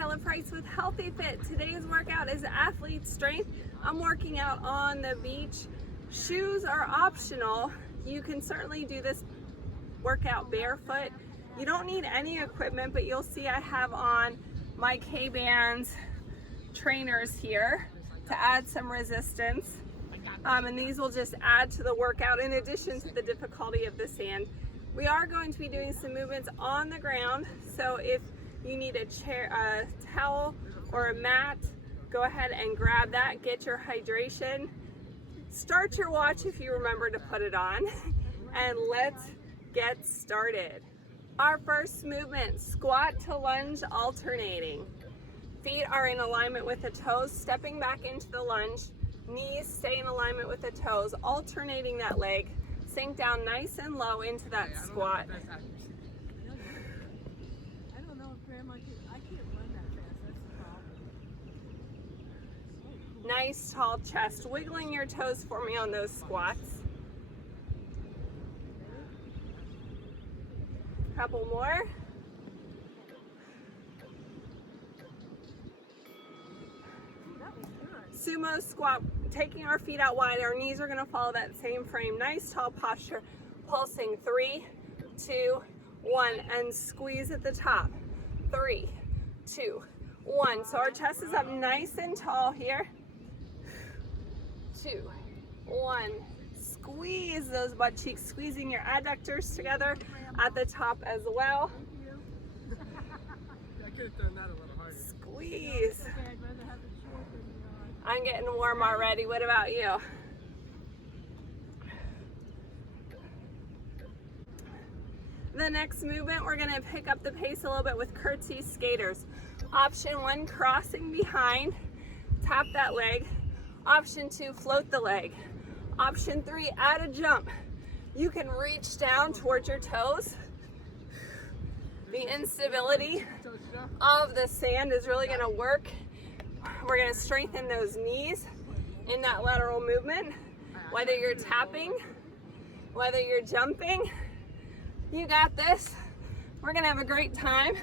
Kayla Price with Healthy Fit. Today's workout is athlete strength. I'm working out on the beach. Shoes are optional. You can certainly do this workout barefoot. You don't need any equipment, but you'll see I have on my K-Bands trainers here to add some resistance. And these will just add to the workout in addition to the difficulty of the sand. We are going to be doing some movements on the ground, so if you need a chair, a towel, or a mat, go ahead and grab that, get your hydration. Start your watch if you remember to put it on, and let's get started. Our first movement, squat to lunge alternating. Feet are in alignment with the toes, stepping back into the lunge. Knees stay in alignment with the toes, alternating that leg. Sink down nice and low into that squat. I don't know if Grandma I can't run that fast. That's the problem. Nice tall chest. Wiggling your toes for me on those squats. Couple more. Sumo squat, taking our feet out wide. Our knees are going to follow that same frame. Nice tall posture. Pulsing 3, 2, 1, and squeeze at the top. 3, 2, 1. So our chest is up nice and tall here. 2, 1. Squeeze those butt cheeks, squeezing your adductors together at the top as well. I could have done that a little harder. Squeeze. Okay, I'd rather have it short than I'm getting warm already. What about you? The next movement, we're going to pick up the pace a little bit with Curtsy Skaters. Option 1, crossing behind, tap that leg. Option 2, float the leg. Option 3, add a jump. You can reach down towards your toes. The instability of the sand is really going to work. We're going to strengthen those knees in that lateral movement. Whether you're tapping, whether you're jumping, you got this. We're going to have a great time.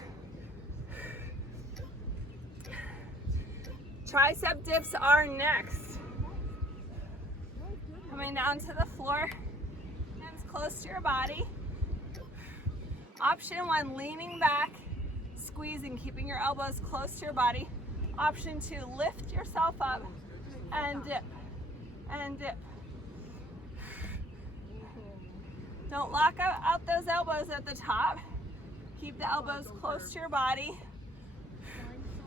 Tricep dips are next. Coming down to the floor, hands close to your body. Option 1, leaning back, squeezing, keeping your elbows close to your body. Option 2, lift yourself up and dip, and dip. Don't lock out those elbows at the top. Keep the elbows close to your body.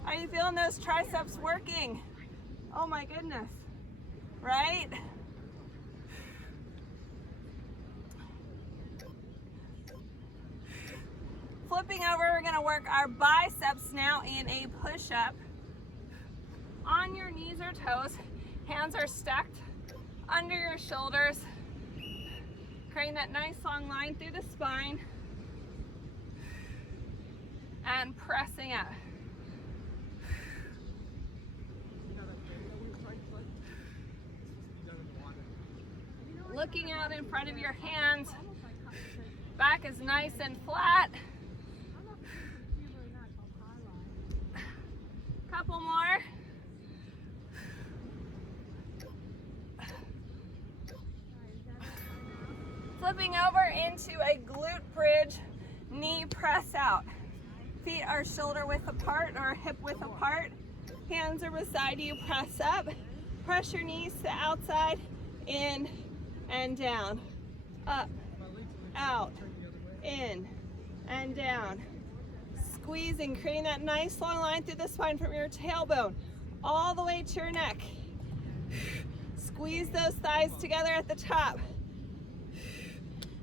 Are you feeling those triceps working? Oh my goodness, right? Flipping over, we're gonna work our biceps now in a push-up. On your knees or toes, hands are stacked under your shoulders, creating that nice long line through the spine, and pressing up. Looking out in front of your hands, back is nice and flat. Couple more. Flipping over into a glute bridge, knee press out. Feet are shoulder width apart or hip width apart. Hands are beside you, press up. Press your knees to the outside, in and down. Up, out, in and down. Squeezing, creating that nice long line through the spine from your tailbone all the way to your neck. Squeeze those thighs together at the top.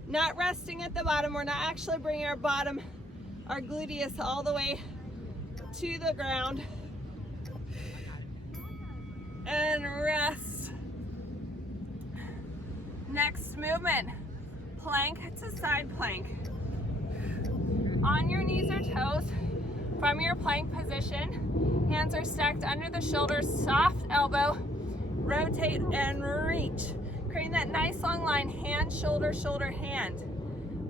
Not resting at the bottom. We're not actually bringing our bottom, our gluteus all the way to the ground. And rest. Next movement, plank to side plank. On your knees or toes, from your plank position, hands are stacked under the shoulders, soft elbow, rotate and reach. Creating that nice long line, hand, shoulder, shoulder, hand.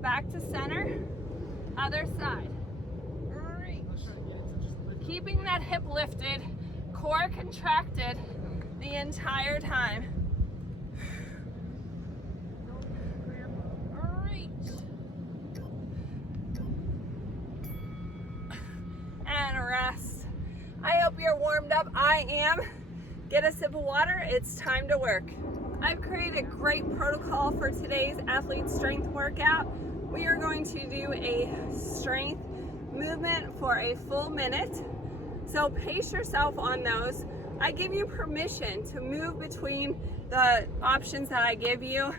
Back to center, other side. Reach. Keeping that hip lifted, core contracted the entire time. Reach. And rest. I hope you're warmed up. I am. Get a sip of water. It's time to work. I've created a great protocol for today's athlete strength workout. We are going to do a strength movement for a full minute. So pace yourself on those. I give you permission to move between the options that I give you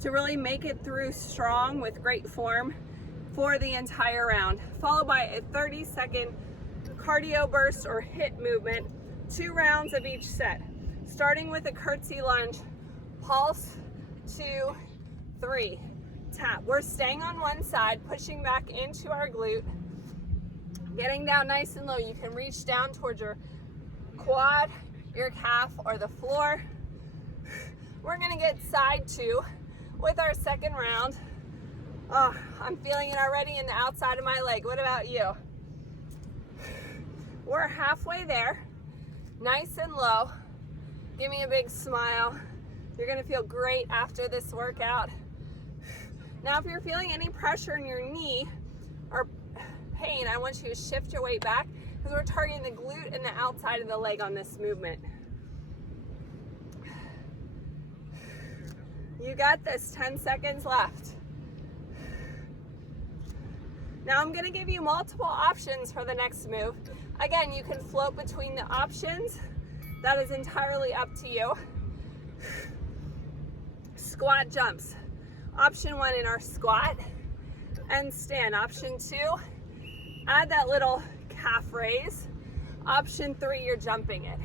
to really make it through strong with great form for the entire round, followed by a 30-second cardio burst or HIIT movement, 2 rounds of each set, starting with a curtsy lunge, pulse, 2, 3, tap. We're staying on one side, pushing back into our glute, getting down nice and low. You can reach down towards your quad, your calf, or the floor. We're gonna get side 2 with our second round. Oh, I'm feeling it already in the outside of my leg. What about you? We're halfway there, nice and low. Give me a big smile. You're gonna feel great after this workout. Now, if you're feeling any pressure in your knee or pain, I want you to shift your weight back because we're targeting the glute and the outside of the leg on this movement. You got this, 10 seconds left. Now I'm gonna give you multiple options for the next move. Again, you can float between the options. That is entirely up to you. Squat jumps. Option 1 in our squat and stand. Option 2, add that little calf raise. Option 3, you're jumping it.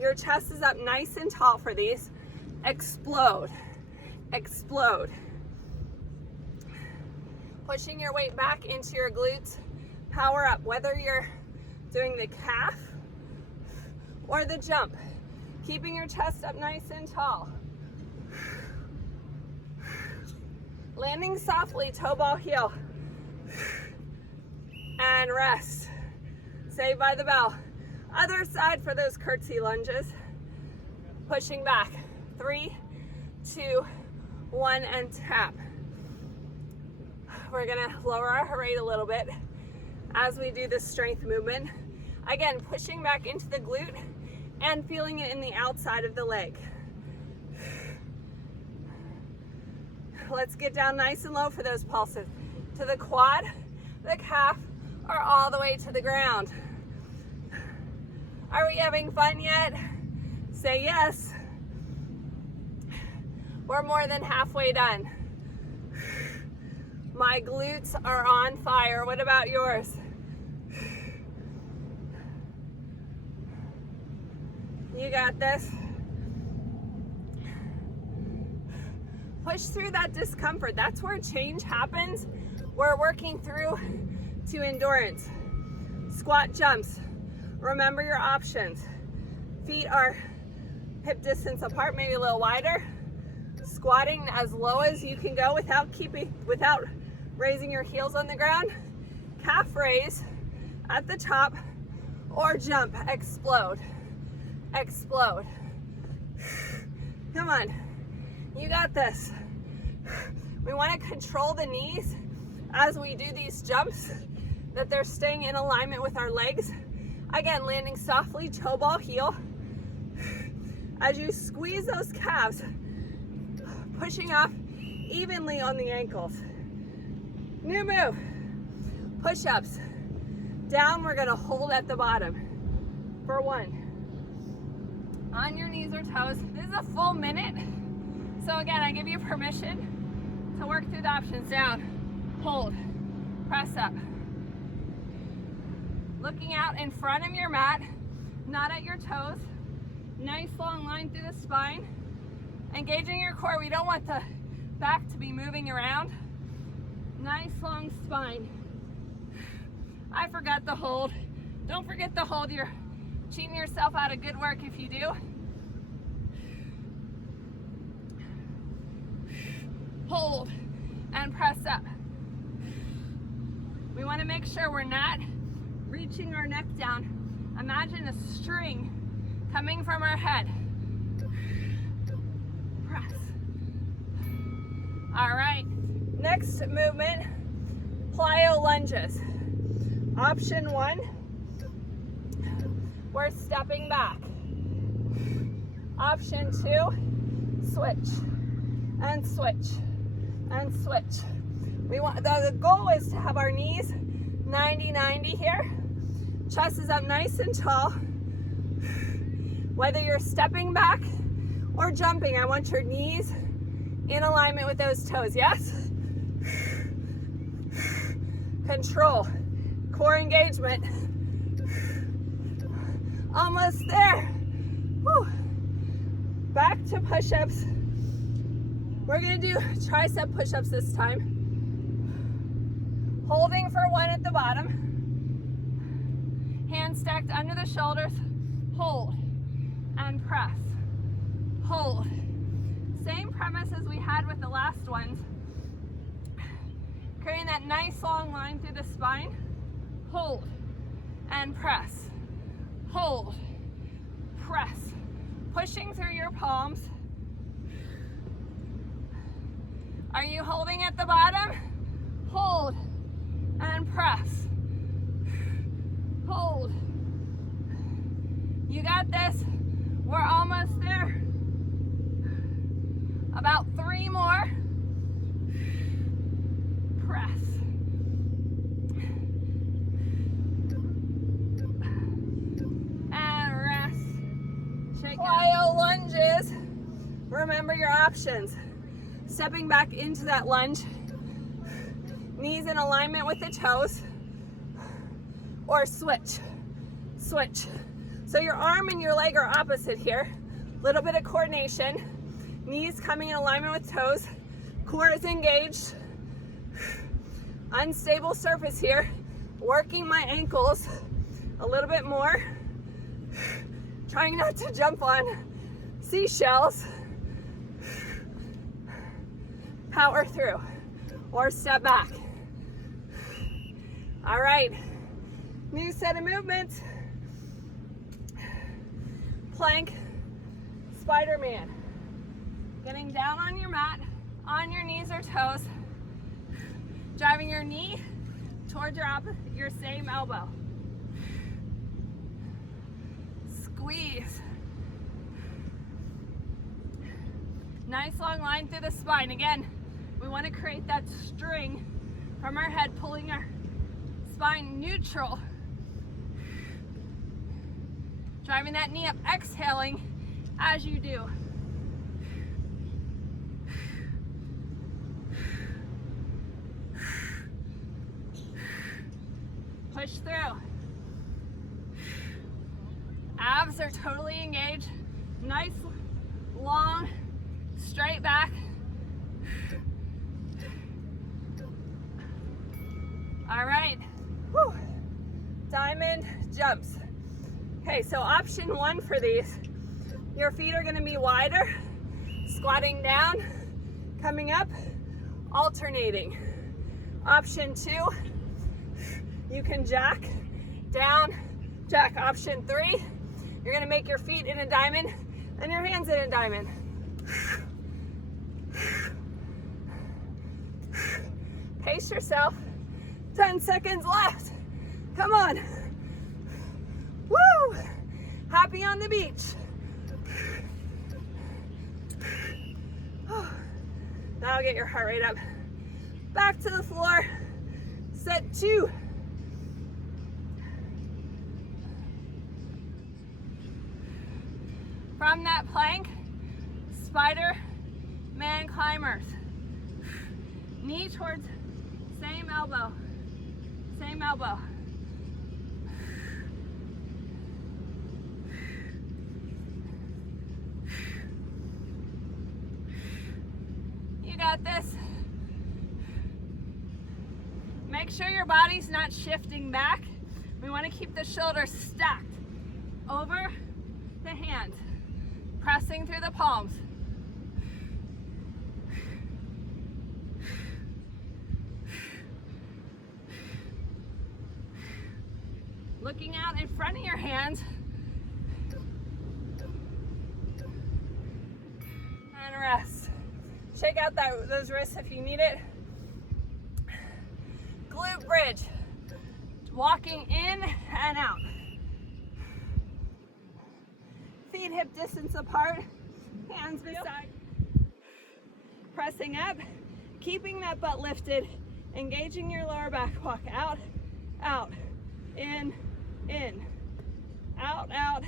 Your chest is up nice and tall for these. Explode, explode. Pushing your weight back into your glutes. Power up, whether you're doing the calf or the jump. Keeping your chest up nice and tall. Landing softly, toe ball heel. And rest. Saved by the bell. Other side for those curtsy lunges. Pushing back. 3, 2, 1, and tap. We're gonna lower our heart rate a little bit as we do this strength movement. Again, pushing back into the glute and feeling it in the outside of the leg. Let's get down nice and low for those pulses. To the quad, the calf, or all the way to the ground. Are we having fun yet? Say yes. We're more than halfway done. My glutes are on fire. What about yours? You got this. Push through that discomfort. That's where change happens. We're working through to endurance. Squat jumps. Remember your options. Feet are hip distance apart, maybe a little wider. Squatting as low as you can go without raising your heels on the ground. Calf raise at the top, or jump, explode, explode. Come on, you got this. We want to control the knees as we do these jumps, that they're staying in alignment with our legs. Again, landing softly, toe ball heel. As you squeeze those calves, pushing off evenly on the ankles. New move, push-ups. Down, we're gonna hold at the bottom for 1. On your knees or toes. This is a full minute. So again, I give you permission to work through the options. Down, hold, press up. Looking out in front of your mat, not at your toes. Nice long line through the spine. Engaging your core. We don't want the back to be moving around. Nice long spine. I forgot the hold. Don't forget the hold. You're cheating yourself out of good work if you do. Hold and press up. We want to make sure we're not reaching our neck down. Imagine a string coming from our head. Press. All right, next movement, plyo lunges. Option 1, we're stepping back. Option 2, switch and switch and switch. The goal is to have our knees 90-90 here. Chest is up nice and tall. Whether you're stepping back or jumping, I want your knees in alignment with those toes, yes? Control, core engagement. Almost there. Whew. Back to push-ups. We're gonna do tricep push-ups this time. Holding for 1 at the bottom. Hands stacked under the shoulders. Hold and press. Hold. Same premise as we had with the last ones. Creating that nice long line through the spine. Hold and press. Hold. Press. Pushing through your palms. Are you holding at the bottom? Hold and press. Hold. You got this. We're almost there. About 3 more. Press. And rest. Shake plyo lunges. Remember your options. Stepping back into that lunge. Knees in alignment with the toes. Or switch. Switch. So your arm and your leg are opposite here. Little bit of coordination. Knees coming in alignment with toes. Core is engaged. Unstable surface here. Working my ankles a little bit more. Trying not to jump on seashells. Power through or step back. All right, new set of movements. Plank, Spider-Man. Getting down on your mat, on your knees or toes, driving your knee towards your same elbow. Squeeze. Nice long line through the spine. Again, we want to create that string from our head, pulling our spine neutral. Driving that knee up, exhaling as you do. Push through. Abs are totally engaged. Nice, long, straight back. All right. Whew. Diamond jumps. Okay, so option 1 for these, your feet are going to be wider, squatting down, coming up, alternating. Option 2, you can jack, down, jack. Option 3, you're going to make your feet in a diamond and your hands in a diamond. Pace yourself. 10 seconds left. Come on. Woo! Happy on the beach. That'll get your heart rate up. Back to the floor. Set 2. From that plank, Spider-Man climbers. Knee towards same elbow. Same elbow. You got this. Make sure your body's not shifting back. We want to keep the shoulders stacked over the hands, pressing through the palms. looking out in front of your hands. And rest. Shake out those wrists if you need it. Glute bridge. Walking in and out. Feet hip distance apart. Hands beside. Pressing up. Keeping that butt lifted. Engaging your lower back. Walk out, out, in, out, out,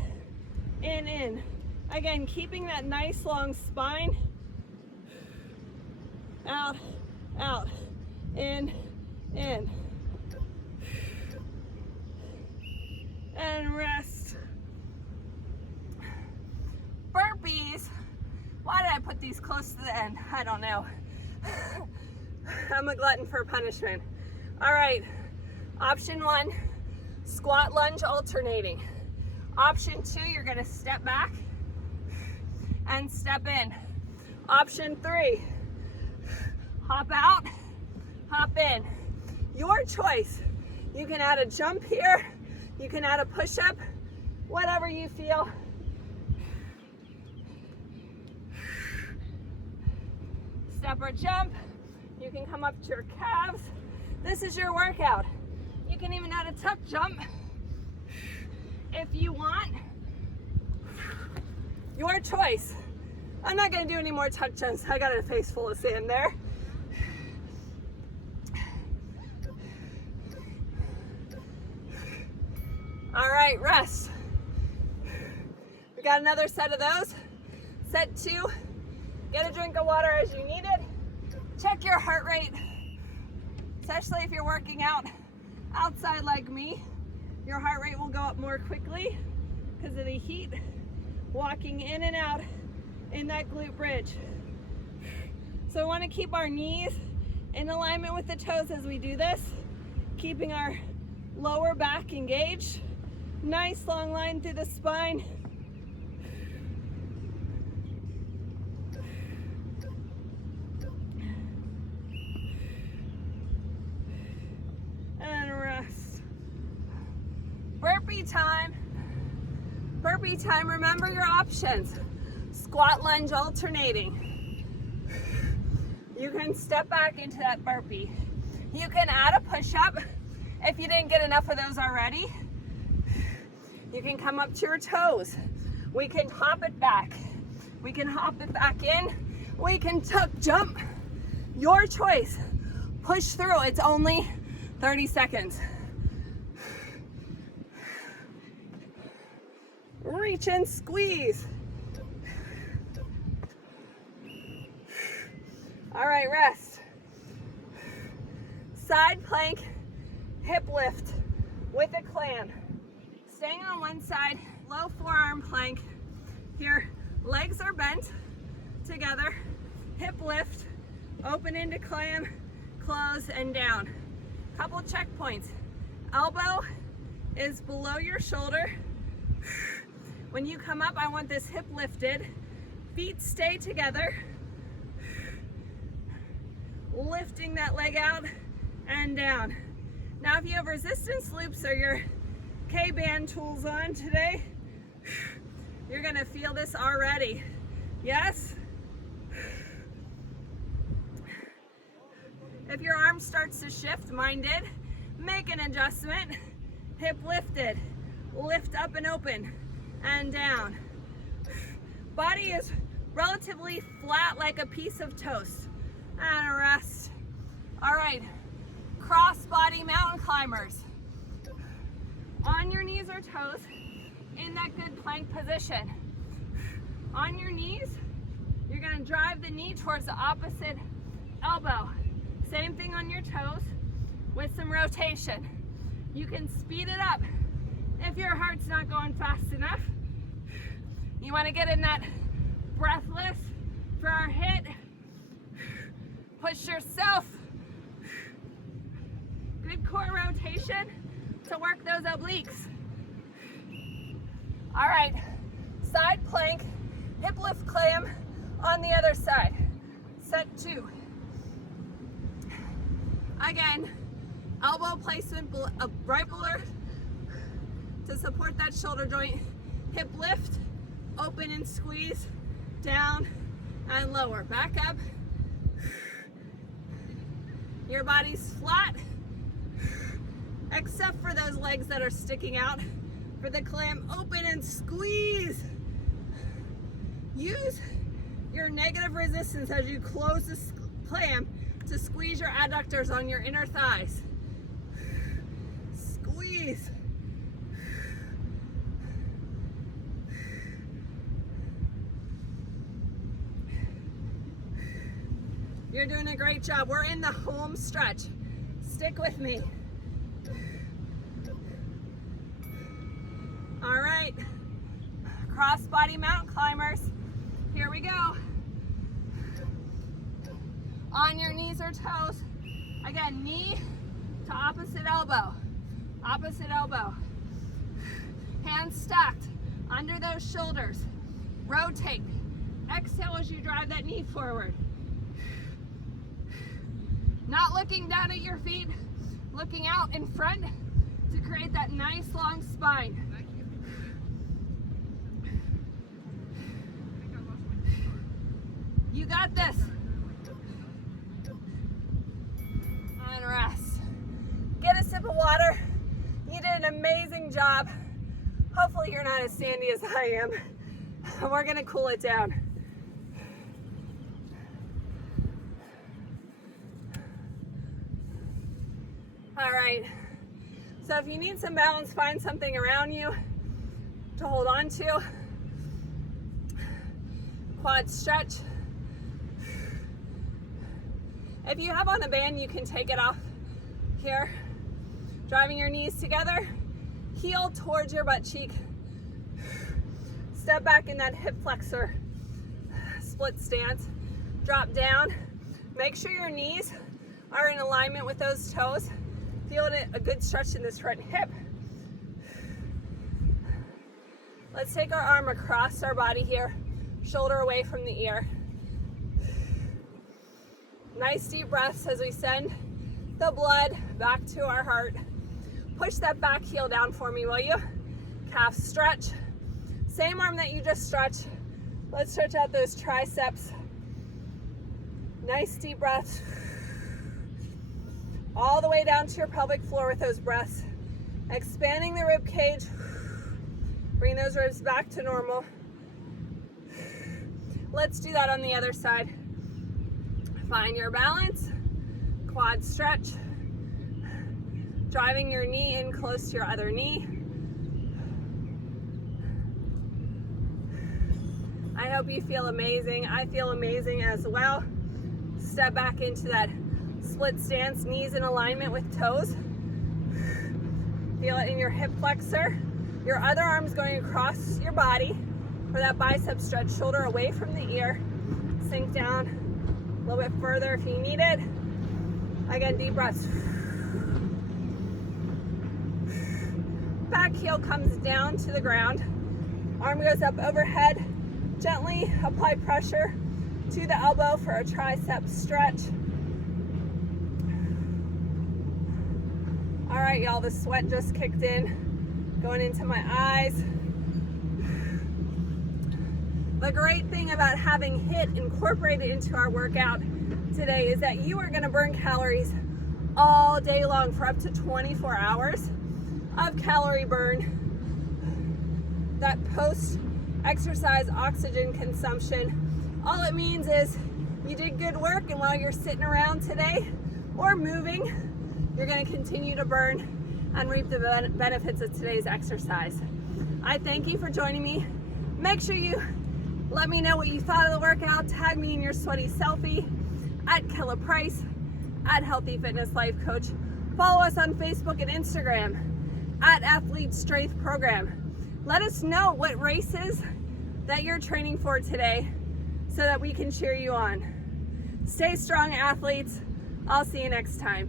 in. Again, keeping that nice long spine. Out, out, in. And rest. Burpees. Why did I put these close to the end? I don't know. I'm a glutton for punishment. All right, option 1, squat lunge alternating. Option 2, you're gonna step back and step in. Option 3, hop out, hop in. Your choice. You can add a jump here, you can add a push-up, whatever you feel. Step or jump. You can come up to your calves. This is your workout. You can even add a tuck jump if you want. Your choice. I'm not gonna do any more tuck jumps. I got a face full of sand there. All right, rest. We got another set of those. Set 2, get a drink of water as you need it. Check your heart rate, especially if you're working out outside like me. Your heart rate will go up more quickly because of the heat. Walking in and out in that glute bridge. So we want to keep our knees in alignment with the toes as we do this, keeping our lower back engaged. Nice long line through the spine. And rest. Burpee time. Burpee time. Remember your options. Squat lunge alternating. You can step back into that burpee. You can add a push-up if you didn't get enough of those already. You can come up to your toes. We can hop it back. We can hop it back in. We can tuck jump. Your choice. Push through. It's only 30 seconds. Reach and squeeze. All right, rest. Side plank, hip lift with a clam. Staying on one side, low forearm plank. Here, legs are bent together. Hip lift, open into clam, close and down. Couple checkpoints. Elbow is below your shoulder. When you come up, I want this hip lifted. Feet stay together. Lifting that leg out and down. Now if you have resistance loops or your K-band tools on today, you're gonna feel this already. Yes? If your arm starts to shift, mine did, make an adjustment. Hip lifted, lift up and open and down. Body is relatively flat like a piece of toast. And rest. All right, cross body mountain climbers. On your knees or toes in that good plank position. On your knees, you're gonna drive the knee towards the opposite elbow. Same thing on your toes with some rotation. You can speed it up if your heart's not going fast enough. You wanna get in that breathless for our HIIT. Push yourself. Good core rotation to work those obliques. All right, side plank, hip lift clam on the other side. Set 2. Again, elbow placement right below. to support that shoulder joint. Hip lift, open and squeeze, down and lower. Back up. Your body's flat, except for those legs that are sticking out. For the clam, open and squeeze. Use your negative resistance as you close the clam to squeeze your adductors on your inner thighs. Squeeze. You're doing a great job. We're in the home stretch. Stick with me. All right, cross body mountain climbers. Here we go. On your knees or toes. Again, knee to opposite elbow. Opposite elbow. Hands stacked under those shoulders. Rotate. Exhale as you drive that knee forward. Not looking down at your feet, looking out in front to create that nice long spine. You got this. And rest. Get a sip of water. You did an amazing job. Hopefully you're not as sandy as I am. We're gonna cool it down. All right, so if you need some balance, find something around you to hold on to. Quad stretch. If you have on a band, you can take it off here. Driving your knees together, heel towards your butt cheek. Step back in that hip flexor split stance. Drop down. Make sure your knees are in alignment with those toes. Feeling a good stretch in this front hip. Let's take our arm across our body here, shoulder away from the ear. Nice deep breaths as we send the blood back to our heart. Push that back heel down for me, will you? Calf stretch. Same arm that you just stretched. Let's stretch out those triceps. Nice deep breaths. All the way down to your pelvic floor with those breaths. Expanding the rib cage. Bring those ribs back to normal. Let's do that on the other side. Find your balance. Quad stretch. Driving your knee in close to your other knee. I hope you feel amazing. I feel amazing as well. Step back into that split stance, knees in alignment with toes. Feel it in your hip flexor. Your other arm's going across your body for that bicep stretch, shoulder away from the ear. Sink down a little bit further if you need it. Again, deep breaths. Back heel comes down to the ground. Arm goes up overhead. Gently apply pressure to the elbow for a tricep stretch. All right, y'all, the sweat just kicked in, going into my eyes. The great thing about having HIIT incorporated into our workout today is that you are gonna burn calories all day long for up to 24 hours of calorie burn. That post-exercise oxygen consumption, all it means is you did good work, and while you're sitting around today or moving, you're going to continue to burn and reap the benefits of today's exercise. I thank you for joining me. Make sure you let me know what you thought of the workout. Tag me in your sweaty selfie at Kella Price, at Healthy Fitness Life Coach. Follow us on Facebook and Instagram at Athlete Strength Program. Let us know what races that you're training for today so that we can cheer you on. Stay strong, athletes. I'll see you next time.